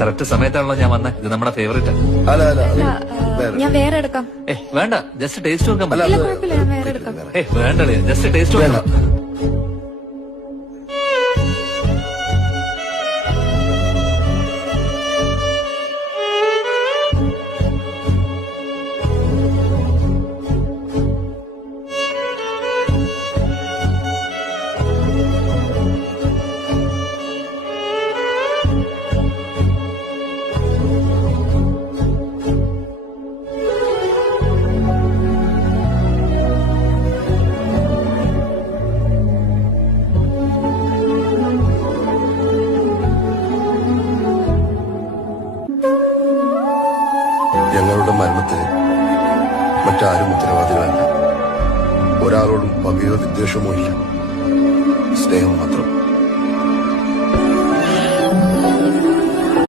Correct സമയത്താണല്ലോ ഞാൻ വന്നത്. ഇത് നമ്മുടെ ഫേവറേറ്റ്. ഞാൻ വേറെ എടുക്കാം. വേണ്ട, ജസ്റ്റ് ടേസ്റ്റ് നോക്കാൻ ഇല്ല, കുഴപ്പമില്ല, ഞാൻ വേറെ എടുക്കാം. വേണ്ട, ജസ്റ്റ് ടേസ്റ്റ് നോക്കാം. ഞങ്ങളുടെ മരണത്തിന് മറ്റാരും ഉത്തരവാദികളല്ല. ഒരാളോടും പകയോ വിദ്വേഷമോ ഇല്ല, സ്നേഹം മാത്രം.